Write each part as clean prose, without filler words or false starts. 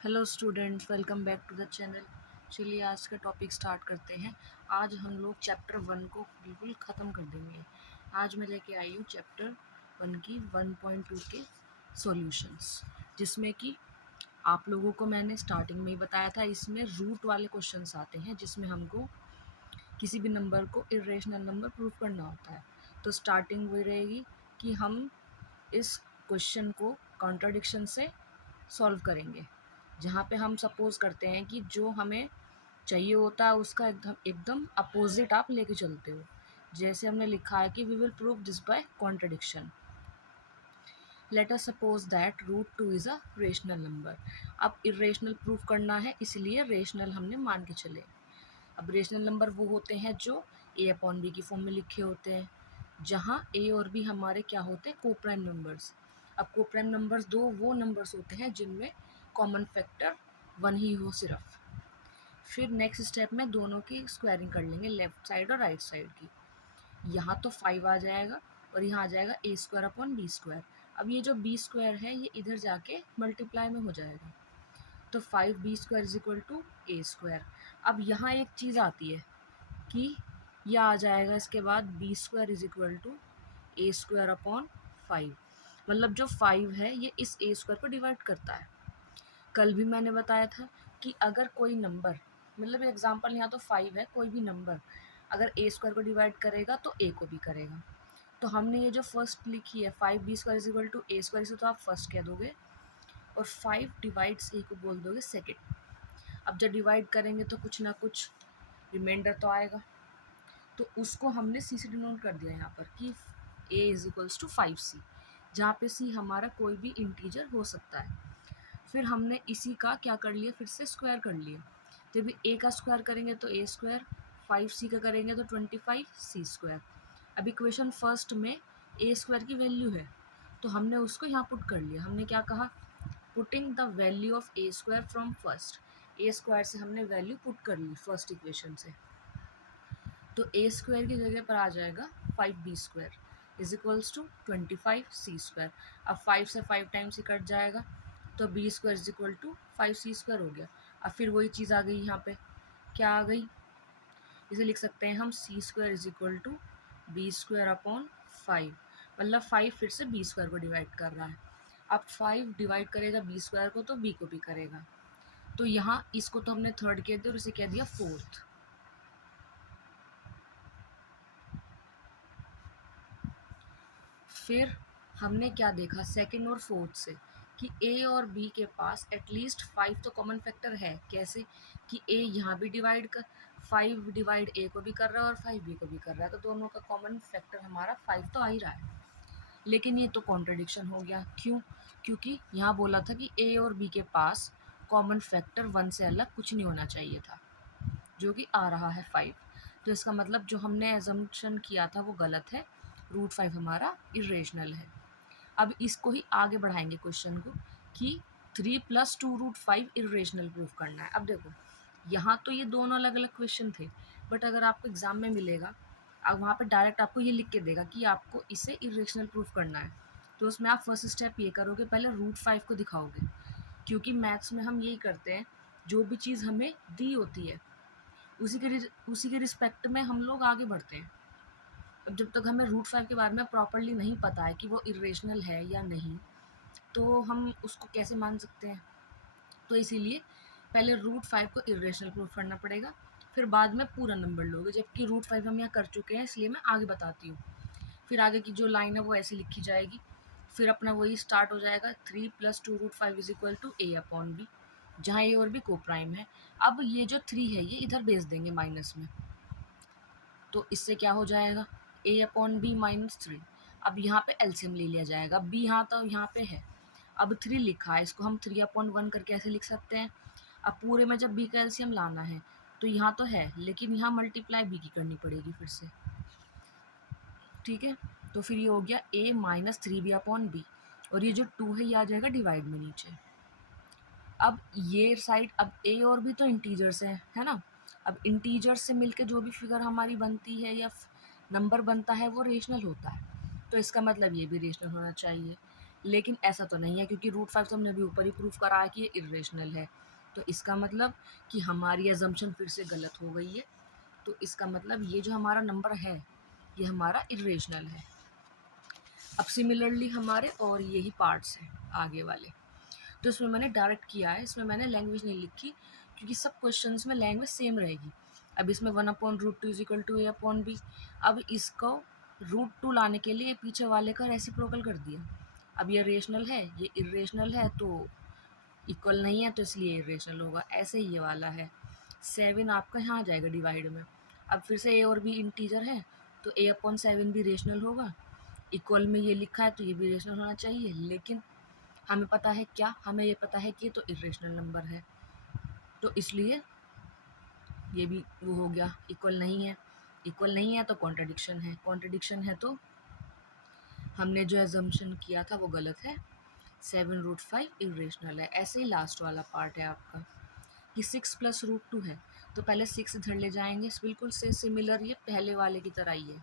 Hello students, welcome back to the channel. चलिए आज का टॉपिक स्टार्ट करते हैं। आज हम लोग चैप्टर 1 को बिल्कुल ख़त्म कर देंगे। आज मैं लेके आई हूँ चैप्टर 1 की 1.2 के सॉल्यूशंस, जिसमें कि आप लोगों को मैंने स्टार्टिंग में ही बताया था, इसमें रूट वाले क्वेश्चंस आते हैं जिसमें हमको किसी भी नंबर को इरेशनल नंबर प्रूव करना होता है। तो स्टार्टिंग वही रहेगी कि हम इस क्वेश्चन को कॉन्ट्राडिक्शन से सॉल्व करेंगे, जहाँ पे हम सपोज करते हैं कि जो हमें चाहिए होता है उसका एकदम एकदम अपोजिट आप लेके चलते हो। जैसे हमने लिखा है कि we will prove this by contradiction. Let us suppose that √2 is a rational number. अब इरेशनल प्रूफ करना है, इसलिए रेशनल हमने मान के चले। अब रेशनल नंबर वो होते हैं जो a/b की फॉर्म में लिखे होते हैं, जहाँ a और b हमारे क्या होते हैं, कोप्राइम नंबर्स। अब कोप्राइम नंबर्स दो वो नंबर्स होते हैं जिनमें कॉमन फैक्टर 1 ही हो सिर्फ। फिर नेक्स्ट स्टेप में दोनों की स्क्वायरिंग कर लेंगे, लेफ्ट साइड और राइट साइड की। यहाँ तो 5 आ जाएगा और यहाँ आ जाएगा a² / b²। अब ये जो b² है ये इधर जाके मल्टीप्लाई में हो जाएगा, तो 5b² = a²। अब यहाँ एक चीज़ आती है कि यह आ जाएगा इसके बाद b² = a²/5। मतलब जो 5 है ये इस a² को डिवाइड करता है। कल भी मैंने बताया था कि अगर कोई नंबर, मतलब एग्जांपल यहाँ तो 5 है, कोई भी नंबर अगर a² को डिवाइड करेगा तो a को भी करेगा। तो हमने ये जो फर्स्ट लिखी है 5b² = a², इसे तो आप फर्स्ट कह दोगे और 5 डिवाइड्स a को बोल दोगे सेकेंड। अब जब डिवाइड करेंगे तो कुछ ना कुछ रिमाइंडर तो आएगा, तो उसको हमने c से डिनोट कर दिया यहाँ पर कि a = 5c, जहाँ पे c हमारा कोई भी इंटीजर हो सकता है। फिर हमने इसी का क्या कर लिया, फिर से स्क्वायर कर लिया। जब a का स्क्वायर करेंगे तो a², 5c का करेंगे तो 25c²। अब इक्वेशन फर्स्ट में a² की वैल्यू है तो हमने उसको यहाँ पुट कर लिया। हमने क्या कहा, putting the value of a² from first. a² से हमने वैल्यू पुट कर ली फर्स्ट इक्वेशन से, तो a² की जगह पर आ जाएगा 5b² = 25c²। अब 5 से 5 टाइम्स ही कट जाएगा तो b² = 5c² हो गया। अब फिर वही चीज़ आ गई, यहाँ पे क्या आ गई, इसे लिख सकते हैं हम c² = b²/5। मतलब 5 फिर से b² को डिवाइड कर रहा है। अब 5 डिवाइड करेगा b² को तो b को भी करेगा। तो यहाँ इसको तो हमने थर्ड कह दिया और इसे कह दिया फोर्थ। फिर हमने क्या देखा सेकंड और फोर्थ से कि a और b के पास एटलीस्ट 5 तो कॉमन फैक्टर है। कैसे कि a यहाँ भी डिवाइड कर 5 डिवाइड a को भी कर रहा है और 5 b को भी कर रहा है, तो दोनों का कॉमन फैक्टर हमारा 5 तो आ ही रहा है। लेकिन ये तो कॉन्ट्रडिक्शन हो गया। क्यों? क्योंकि यहाँ बोला था कि a और b के पास कॉमन फैक्टर 1 से अलग कुछ नहीं होना चाहिए था, जो कि आ रहा है 5। तो इसका मतलब जो हमने एजम्पशन किया था वो गलत है, √5 हमारा इरेशनल है। अब इसको ही आगे बढ़ाएंगे क्वेश्चन को कि 3 + 2√5 इरेशनल प्रूफ करना है। अब देखो यहाँ तो ये दोनों अलग अलग क्वेश्चन थे, बट अगर आपको एग्जाम में मिलेगा, अब वहाँ पे डायरेक्ट आपको ये लिख के देगा कि आपको इसे इरेशनल प्रूफ करना है, तो उसमें आप फर्स्ट स्टेप ये करोगे, पहले √5 को दिखाओगे। क्योंकि मैथ्स में हम यही करते हैं, जो भी चीज़ हमें दी होती है उसी के रिस्पेक्ट में हम लोग आगे बढ़ते हैं। अब जब तक हमें √5 के बारे में प्रॉपरली नहीं पता है कि वो इरेशनल है या नहीं, तो हम उसको कैसे मान सकते हैं। तो इसीलिए पहले √5 को इरेशनल प्रूफ करना पड़ेगा, फिर बाद में पूरा नंबर लोगे, जबकि √5 हम यहाँ कर चुके हैं, इसलिए मैं आगे बताती हूँ। फिर आगे की जो लाइन है वो ऐसे लिखी जाएगी, फिर अपना वही स्टार्ट हो जाएगा 3 + 2√5 = a/b, जहाँ a और b को प्राइम है। अब ये जो 3 है ये इधर भेज देंगे माइनस में, तो इससे क्या हो जाएगा a/b - 3। अब यहाँ पे एलसीएम ले लिया जाएगा, b यहाँ तो यहाँ पे है, अब 3 लिखा है, इसको हम 3/1 करके ऐसे लिख सकते हैं। अब पूरे में जब b का एलसीएम लाना है तो यहाँ तो है, लेकिन यहाँ मल्टीप्लाई b की करनी पड़ेगी फिर से, ठीक है। तो फिर ये हो गया a - 3b/b, और ये जो 2 है ये आ जाएगा डिवाइड में नीचे। अब ये साइड, अब a और b तो इंटीजर्स हैं, है ना। अब इंटीजर्स से मिलके जो भी फिगर हमारी बनती है या नंबर बनता है वो रेशनल होता है, तो इसका मतलब ये भी रेशनल होना चाहिए। लेकिन ऐसा तो नहीं है, क्योंकि रूट 5 तो हमने अभी ऊपर ही प्रूफ करा है कि ये इरेशनल है। तो इसका मतलब कि हमारी अजम्पशन फिर से गलत हो गई है। तो इसका मतलब ये जो हमारा नंबर है ये हमारा इरेशनल है। अब सिमिलरली हमारे और यही पार्ट्स हैं आगे वाले, तो इसमें मैंने डायरेक्ट किया है, इसमें मैंने लैंग्वेज नहीं लिखी क्योंकि सब क्वेश्चंस में लैंग्वेज सेम रहेगी। अब इसमें 1/√2 इजिकल टू a/b। अब इसको √2 लाने के लिए पीछे वाले का रेसिप्रोकल कर दिया। अब ये रेशनल है, ये इरेशनल है, तो इक्वल नहीं है, तो इसलिए इरेशनल होगा। ऐसे ही ये वाला है 7 आपका यहाँ आ जाएगा डिवाइड में। अब फिर से a और b इंटीजर है, तो a/7 भी रेशनल होगा। इक्वल में ये लिखा है तो ये भी रेशनल होना चाहिए, लेकिन हमें पता है क्या, हमें ये पता है कि ये तो इरेशनल नंबर है, तो इसलिए ये भी वो हो गया, इक्वल नहीं है। इक्वल नहीं है तो कॉन्ट्रडिक्शन है, कॉन्ट्रडिक्शन है तो हमने जो एजम्पशन किया था वो गलत है। 7√5 इरेशनल है। ऐसे ही लास्ट वाला पार्ट है आपका कि 6 + √2 है, तो पहले 6 इधर ले जाएंगे, बिल्कुल से सिमिलर ये पहले वाले की तरह ही है।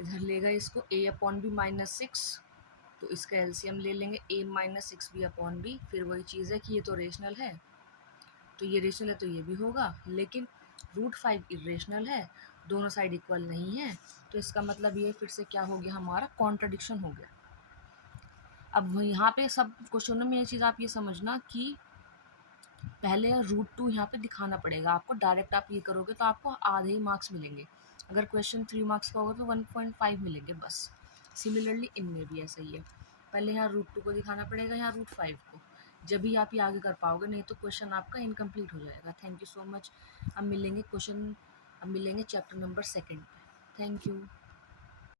इधर लेगा इसको a/b -6, तो इसका एलसीएम ले लेंगे a-6b/b। फिर वही चीज़ है कि ये तो रेशनल है, तो ये रेशनल है तो ये भी होगा, लेकिन √5 इरेशनल है, दोनों साइड इक्वल नहीं है, तो इसका मतलब ये फिर से क्या हो गया, हमारा कॉन्ट्रडिक्शन हो गया। अब यहाँ पे सब क्वेश्चनों में ये चीज़ आप ये समझना कि पहले √2 यहाँ पे दिखाना पड़ेगा आपको। डायरेक्ट आप ये करोगे तो आपको आधे ही मार्क्स मिलेंगे, अगर क्वेश्चन 3 मार्क्स का होगा तो 1.5 मिलेंगे बस। सिमिलरली इनमें भी ऐसा ही है, पहले यहाँ √2 को दिखाना पड़ेगा, यहाँ √5 को, जब भी आप ये आगे कर पाओगे, नहीं तो क्वेश्चन आपका इनकम्प्लीट हो जाएगा। Thank you so much. अब मिलेंगे चैप्टर नंबर 2 पे। Thank you.